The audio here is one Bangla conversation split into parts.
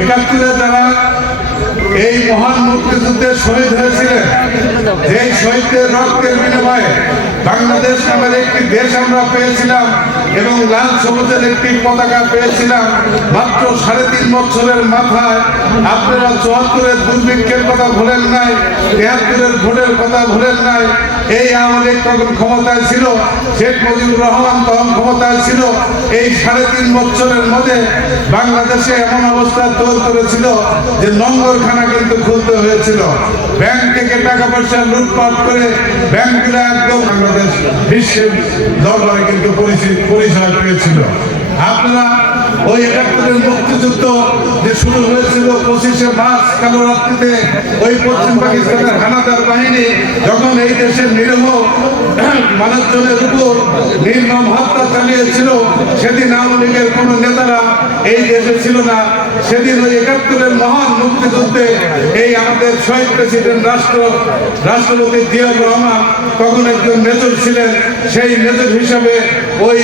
একাত্তরে যারা এই মহান মুক্তিযুদ্ধে শহীদ হয়েছিলেন, যেই শহীদদের রক্তের বিনিময়ে বাংলাদেশ নামের একটি দেশ আমরা পেয়েছিলাম এবং লাল সবুজের একটি পতাকা পেয়েছিলাম, মাত্র সাড়ে তিন বছরের মাথায় আপনারা চুয়াত্তরের দুর্ভিক্ষের কথা ভুলেন নাই, তিয়াত্তরের ভোটের কথা ভুলেন নাই এই লীগ তখন ক্ষমতায় ছিল, শেখ মুজিবুর রহমান তখন ক্ষমতায় ছিল। এই সাড়ে তিন বছরের মধ্যে বাংলাদেশে এমন অবস্থা তৈরি করেছিল যে নঙ্গরখানা কিন্তু খুলতে হয়েছিল। ব্যাংক থেকে টাকা পয়সা লুটপাট করে ব্যাংকগুলো একদম বাংলাদেশ বিশ্বের দরবারে কিন্তু পরিচয় পেয়েছিল। আপনারা ওই একাত্তরের মুক্তিযুদ্ধ যে শুরু হয়েছিল পঁচিশে মার্চ কালো রাত্রিতে, ওই পশ্চিম পাকিস্তানের হানাদার বাহিনী যখন এই দেশের নিরহ মানুষজনের উপর নির্মম হত্যা চালিয়েছিল, সেদিন আওয়ামী লীগের কোনো নেতারা এই দেশে ছিল না। সেদিন ওই একাত্তরের মহান মুক্তিযুদ্ধে এই আমাদের শহীদ প্রেসিডেন্ট রাষ্ট্র, রাষ্ট্রপতি জিয়াউর রহমান তখন একজন মেজর ছিলেন। সেই মেজর হিসাবে ওই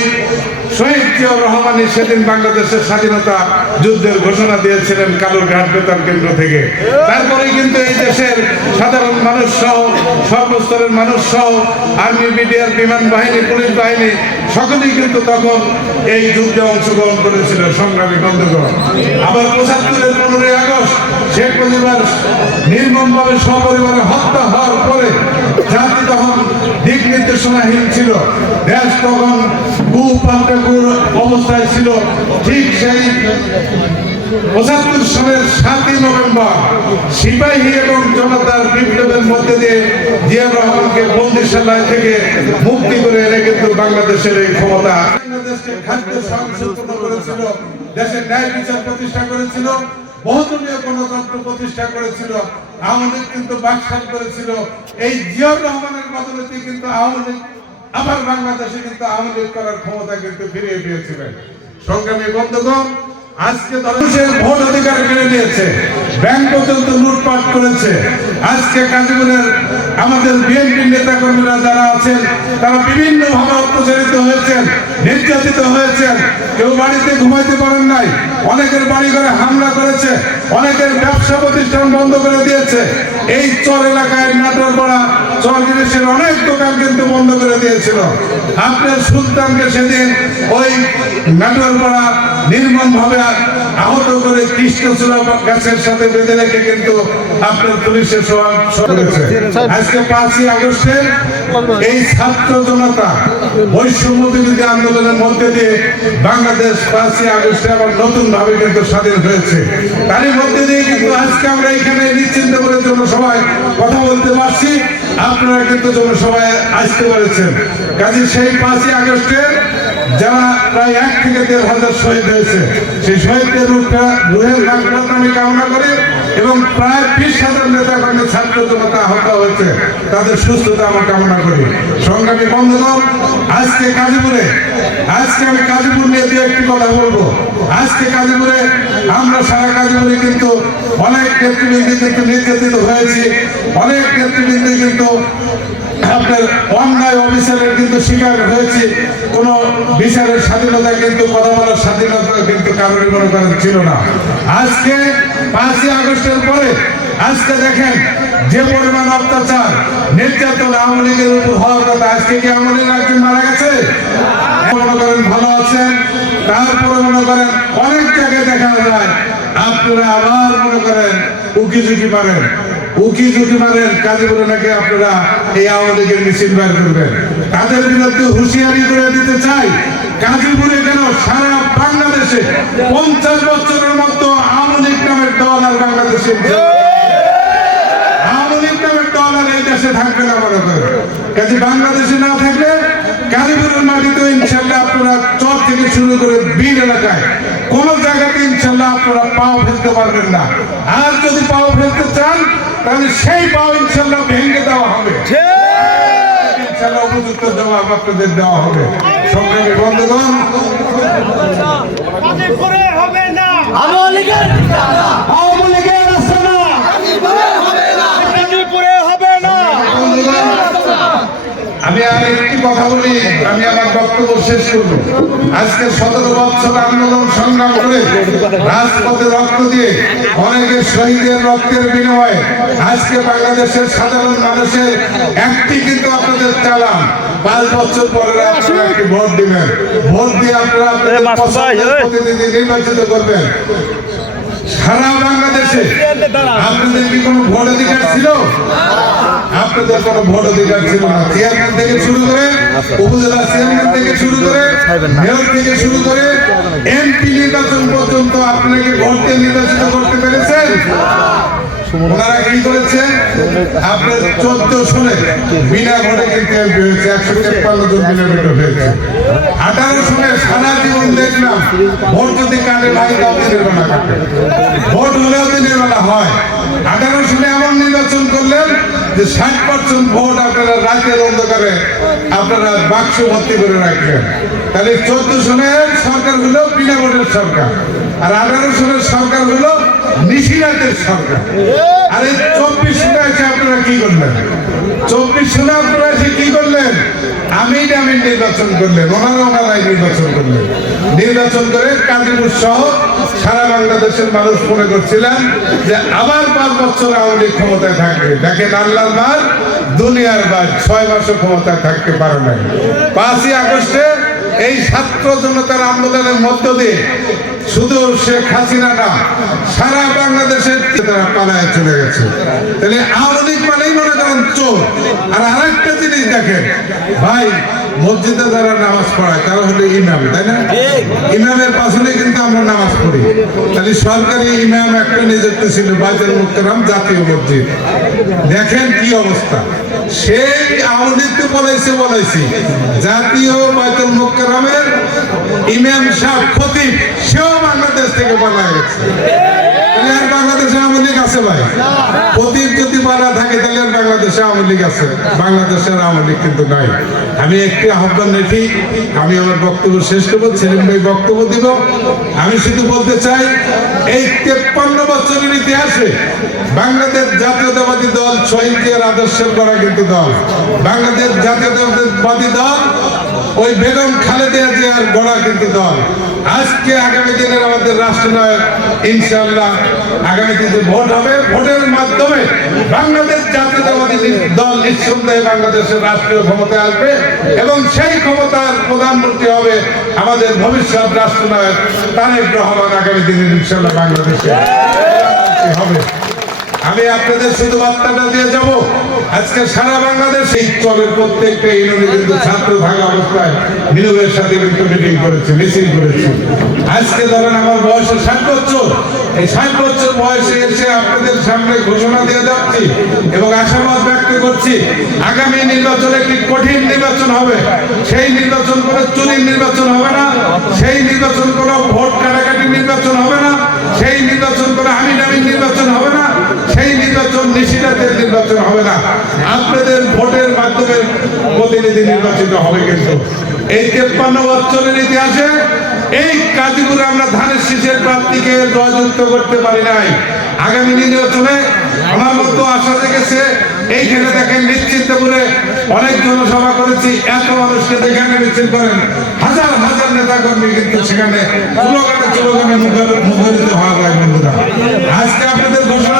শহীদ জিয়াউর রহমানই সেদিন বাংলাদেশের স্বাধীনতা যুদ্ধের ঘোষণা দিয়েছিলেন কালুরঘাট বেতন কেন্দ্র থেকে। তারপরে কিন্তু এই দেশের সাধারণ মানুষ সহ, সর্বস্তরের মানুষ সহ, আর্মি, বিডিআর, বিমান বাহিনী, পুলিশ বাহিনী সকলেই কিন্তু তখন এই যুদ্ধে অংশগ্রহণ করেছিল সংগ্রামী বন্ধুগণ। আবার পঁচাত্তরের পনেরোই আগস্ট শেখ মুজিবার নির্মমভাবে সপরিবারে হত্যা হওয়ার পরে জাতি তখন দিক নির্দেশনাহীন ছিল। দেশ তখন কু অবস্থায় ছিল। ঠিক সেই পঁচাত্তর সালের সাতই নভেম্বর, সিপাহী এবং জনতার বিপ্লবের মধ্যে দিয়ে জিয়া রহমানকে বন্দিশালায় থেকে মুক্তি করে এনে কিন্তু বাংলাদেশের এই ক্ষমতা। ন্যায় বিচার প্রতিষ্ঠা করেছিল, বহুদলীয় গণতন্ত্র প্রতিষ্ঠা করেছিল, আওয়ামী কিন্তু বাকশাল করেছিল। এই জিয়াউর রহমানের বদলতে কিন্তু আওয়ামী আবার বাংলাদেশে কিন্তু আওয়ামী করার ক্ষমতা কিন্তু ফিরিয়ে সংগ্রামী বন্ধুগণ আজকে মানুষের ভোট অধিকার কেড়ে নিয়েছে। ব্যাংক পর্যন্ত লুটপাট করেছে। আজকে কাজীপুরের আমাদের বিএনপি নেতা কর্মীরা যারা আছেন, তারা বিভিন্ন ভাবে অত্যাচারিত হয়েছেন, নির্যাতিত হয়েছেন। কেউ বাড়িতে ঘুমাইতে পারেন নাই, অনেকের বাড়ি ঘরে হামলা করেছে। অনেকের ব্যবসা প্রতিষ্ঠান বন্ধ করে দিয়েছে। এই চর এলাকায় নাটোর পড়া চর জিনিসের অনেক দোকান কিন্তু বন্ধ করে দিয়েছিল। আপনার সুলতানকে সেদিন ওই নাটোর পড়া নির্মম ভাবে আহত করে কৃষ্ণচূড়া গাছের সাথে বেঁধে রেখে কিন্তু আপনার পুলিশের করেছে। আজকে পাঁচই আগস্টে এই ছাত্র জনতা, বৈষম্য বিরোধী আন্দোলনের মধ্যে দিয়ে বাংলাদেশ পাঁচই আগস্টে আবার নতুন ভাবে কিন্তু স্বাধীন হয়েছে। তারই মধ্যে দিয়ে কিন্তু আজকে আমরা এখানে নিশ্চিন্ত করে জনসভায় কথা বলতে পারছি। আপনারা কিন্তু জনসভায় আসতে পারেছেন কাজে সেই পাঁচই আগস্টের যারা প্রায় এক থেকে দেড় হাজার শহীদ হয়েছে, সেই শহীদদের রুহের মাগফিরাত আমি কামনা করি এবং প্রায় বিশ হাজার নেতা কর্মী ছাত্র জনতা আহত হয়েছে, তাদের সুস্থতা আমার কামনা করি। সংগ্রামী বন্ধুগণ, আজকে গাজীপুরে আজকে আমি কাজীপুর নিয়ে দু একটি কথা বলব। আজকে গাজীপুরে আমরা সারা গাজীপুরে কিন্তু অনেক নেতৃবৃন্দ কিন্তু নির্যাতিত হয়েছি, অনেক নেতৃবৃন্দ কিন্তু আপনার অন্যায় অফিসারের কিন্তু শিকার হয়েছে। কোন বিচারের স্বাধীনতা কিন্তু কথা বলার স্বাধীনতা কিন্তু কারোরই মনে করেন ছিল না। আজকে পাঁচই আগস্টের পরে, আজকে দেখেন যে পরিমাণ অত্যাচার নির্যাতন আওয়ামী লীগের উপর হওয়ার কথা, আজকে কি আওয়ামী লীগ একজন মারা গেছে? মনে করেন ভালো আছেন, তারপরে মনে করেন অনেক জায়গায় দেখা যায়, আপনারা আবার মনে করেন উকি ঝুঁকি পারেন উকি ঝুঁকি মারেন, কাজে বলে নাকি আপনারা এই আওয়ামী লীগের মিছিল বের করবেন। তাদের বিরুদ্ধে হুঁশিয়ারি করে দিতে চাই। গাজীপুরে কেন সারা বাংলাদেশে পঞ্চাশ বছরের মতো আওয়ামী লীগ নামের দল আর বাংলাদেশে আওয়ামী লীগ নামের দল আর এই দেশে থাকবে না মনে করে। কাজে বাংলাদেশে না থাকলে গাজীপুরের মাটিতে ইনশাল্লাহ আপনারা চর থেকে শুরু করে বীর এলাকায় কোন জায়গাতে ইনশাল্লাহ আপনারা পাও ফেলতে পারবেন না। আর যদি পাও ফেলতে চান তাহলে সেই পাও ইনশাল্লাহ ভেঙে দেওয়া হবে। ইনশাল্লাহ উপযুক্ত জবাব আপনাদের দেওয়া হবে। সঙ্গে বন্ধুগণ করে হবে না আওয়ামী লীগের ঠিকানা আওয়ামী লীগের আস্তানা গাজীপুরে হবে না গাজীপুরে হবে না আমি আর একটি কথা বলি আমি আমার বক্তব্য শেষ করব। আজকে সতেরো বছর আন্দোলন সংগ্রাম করে রাজপথে রক্ত দিয়ে অনেকের শহীদের রক্তের বিনিময়ে আজকে বাংলাদেশের সাধারণ মানুষের একটি কিন্তু আপনাদের চালান। পাঁচ বছর পরে আপনারা একটি ভোট দিবেন। ভোট দিয়ে আপনারা আপনাদের প্রতিনিধি নির্বাচিত করবেন। সারা বাংলাদেশে। আপনাদের কি কোনো ভোট অধিকার ছিল? আপনাদের কোনো ভোট অধিকার ছিল না। চেয়ারম্যান থেকে শুরু করে উপজেলা চেয়ারম্যান থেকে শুরু করে মেয়র থেকে শুরু করে এমপি নির্বাচন পর্যন্ত আপনাকে ভোট দিয়ে নির্বাচিত করতে পেরেছেন? ওনারা কি করেছে চোদ্দ শুনে বিনা একশো আঠারো শুনে সারা জীবন দেখলাম, ভোট যদি কাটে ভোট হলেও দিনের বেলা হয়। আঠারো শুনে এমন নির্বাচন করলেন যে ষাট পার্সেন্ট ভোট আপনারা রাতের অন্ধকারে আপনারা বাক্স ভর্তি করে রাখলেন। তাহলে চোদ্দ সনের সরকার হলো বিনা ভোটের সরকার, আর আঠারো সনের সরকার হলো নিশিরাতের সরকার। আর চব্বিশ সনে এসে আপনারা কি করলেন? চব্বিশ সনে আপনারা এসে কি করলেন? আমি আমি নির্বাচন করলেন ওনারা ওনারাই নির্বাচন করলেন। নির্বাচন করে কাজীপুর সহ সারা বাংলাদেশের মানুষ মনে করছিলেন যে আবার পাঁচ বছর আওয়ামী লীগ ক্ষমতায় থাকবে। দেখেন আল্লাহর বার, দুনিয়ার বার, ছয় মাসও ক্ষমতায় থাকতে পারে নাই। পাঁচই আগস্টে এই ছাত্র জনতার আন্দোলনের মধ্য দিয়ে শুধু শেখ হাসিনা না, সারা বাংলাদেশের তারা পালায় চলে গেছে। তাহলে আওয়ামী লীগ মানেই মনে করেন চোর। আর আরেকটা জিনিস দেখেন, ভাই, মসজিদে যারা নামাজ পড়ায়, তারা হলো ইমাম, তাই না? ইমামের পাশনে কিন্তু আমরা নামাজ পড়ি। তাহলে সরকারি ইমাম একটা নিযুক্ত ছিল, বাইতুল মুক্তরাম জাতীয় মসজিদ। দেখেন কি অবস্থা। সেই আওয়ামী লীগ তো বলাইছে বলাইছি জাতীয় বাইতুল মুক্তরামের ইমাম শাহ খতিব, সেও বাংলাদেশ থেকে বলা গেছে বাংলাদেশে আওয়ামী আছে ভাই। খতিব যদি বলা বাংলাদেশে আওয়ামী লীগ আছে, বাংলাদেশের আওয়ামী লীগ কিন্তু নাই। আমি একটি আহ্বান রেখি, আমি আমার বক্তব্য শেষ করব, সেলিম ভাই বক্তব্য দিব। আমি শুধু বলতে চাই, এই তেপ্পান্ন বছরের ইতিহাসে বাংলাদেশ জাতীয়তাবাদী দল ছয় শহীদের আদর্শের করা কিন্তু দল। বাংলাদেশ জাতীয়তাবাদী দল ওই বেগম খালেদা জিয়ার গড়া কিন্তু দল। আজকে আগামী দিনের আমাদের রাষ্ট্রনায়ক, ইনশাআল্লাহ আগামী দিনে ভোট হবে। ভোটের মাধ্যমে বাংলাদেশ জাতীয়তাবাদী দল নিঃসন্দেহে বাংলাদেশের রাষ্ট্রীয় ক্ষমতায় আসবে এবং সেই ক্ষমতার প্রধানমন্ত্রী হবে আমাদের ভবিষ্যৎ রাষ্ট্রনায়ক তারেক রহমান আগামী দিনে ইনশাআল্লাহ বাংলাদেশে হবে। আমি আপনাদের শুধু বার্তাটা দিয়ে যাব। আজকে সারা বাংলাদেশ এই প্রত্যেকটা ইউনিয়নে কিন্তু ছাত্র থাকা অবস্থায় বিনোদের সাথে কিন্তু মিটিং করেছে, মিছিল করেছে। আজকে ধরেন আমার বয়স ষাট বছর। এই ষাট বছর বয়সে এসে আপনাদের সামনে ঘোষণা দিয়ে যাচ্ছি এবং আশাবাদ ব্যক্ত করছি, আগামী নির্বাচন একটি কঠিন নির্বাচন হবে, সেই নির্বাচন কোনো চুরির নির্বাচন হবে না, সেই নির্বাচন কোনো ভোট কাটাকাটি নির্বাচন হবে না সেই নির্বাচন কোনো আমি নির্বাচন হবে না সেই নির্বাচন নিশিরাতের নির্বাচন হবে না আপনাদের ভোটের মাধ্যমে প্রতিনিধি হবে কিন্তু। এই তেপ্পান্ন বছরের ইতিহাসে এই কাজীপুরে আমরা ধানের শীষের প্রার্থীকে জয়যুক্ত করতে পারি নাই। আগামী নির্বাচনে আমার মতো আশা রেখেছে, এইখানে দেখেন নিশ্চিন্তপুরে অনেক জনসভা করেছি, এত মানুষকে যেখানে মিছিল করেন। হাজার হাজার নেতা কর্মী কিন্তু সেখানে মুখরিত হওয়া যায় বন্ধুরা। আজকে আপনাদের ঘোষণা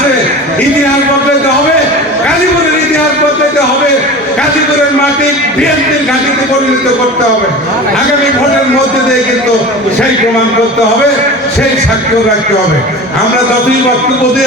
দলের ইতিহাসে বদলাতে হবে কাজীপুরের ইতিহাস বদলাতে হবে কাজীপুরের মাটি বিএনপির ঘাটিতে পরিণত করতে হবে। আগামী ভোটের মধ্যে দিয়ে কিন্তু সেই প্রমাণ করতে হবে, সেই স্বাক্ষর রাখতে হবে। আমরা যতই বক্তব্য দিয়ে